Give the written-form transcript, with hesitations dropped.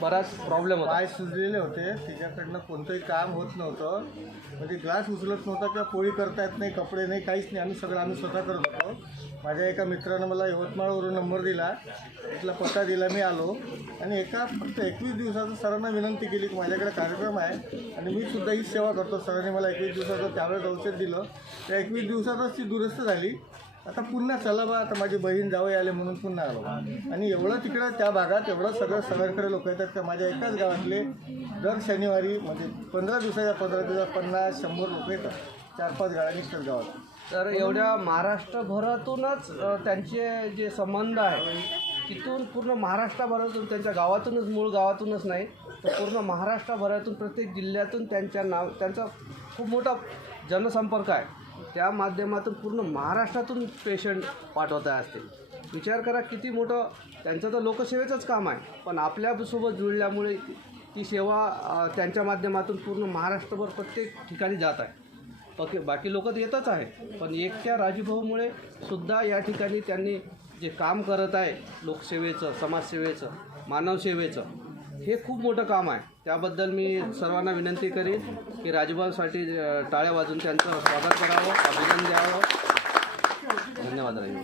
बराच प्रॉब्लेम होता. पाय सुजलेले होते, तिच्याकडनं कोणतंही काम होत नव्हतं. म्हणजे ग्लास उचलत नव्हता किंवा पोळी करता येत नाही, कपडे नाही, काहीच नाही. आम्ही स्वतः करत होतो. माझ्या एका मित्रानं मला यवतमाळवरून नंबर दिला, तिथला पत्ता दिला, मी आलो आणि फक्त 21 दिवसाचं सरांना विनंती केली की माझ्याकडे कार्यक्रम आहे आणि मी सुद्धा ही सेवा करतो. सरांनी मला 21 दिवसाचं त्यावेळेस औषध दिलं. त्या 21 दिवसातच ती दुरुस्त झाली. आता पुन्हा चला बा, आता माझी बहीण जावई आले म्हणून पुन्हा आलो. आणि एवढं तिकडं त्या भागात एवढं सगळीकडे लोक येतात का माझ्या एकाच गावातले दर शनिवारी म्हणजे 15 दिवसात 50-100 लोक येतात. 4-5 गाड्या निघतात गावात. तर एवढ्या महाराष्ट्रभरातूनच त्यांचे जे संबंध आहे तिथून पूर्ण महाराष्ट्रभरातून, त्यांच्या गावातूनच, मूळ गावातूनच नाही तर पूर्ण महाराष्ट्रभरातून, प्रत्येक जिल्ह्यातून त्यांचा खूप मोठा जनसंपर्क आहे. त्या माध्यमातून पूर्ण महाराष्ट्रातून पेशंट पाठवता असतील. विचार करा किती मोठं त्यांचं तर लोकसेवेचंच काम आहे, पण आपल्यासोबत जुळल्यामुळे ती सेवा त्यांच्या माध्यमातून पूर्ण महाराष्ट्रभर प्रत्येक ठिकाणी जात आहे. बाकी लोक येतच आहे, पण एकट्या राजूभाऊमुळे सुद्धा या ठिकाणी त्यांनी जे काम करत आहे लोकसेवेचं, समाजसेवेचं, मानवसेवेचं, हे खूप मोठं काम आहे. त्याबद्दल मी सर्वांना विनंती करीन की राजूभाऊसाठी टाळ्या वाजून त्यांचं स्वागत करावं, अभिनंदन द्यावं. धन्यवाद राजूभाऊ.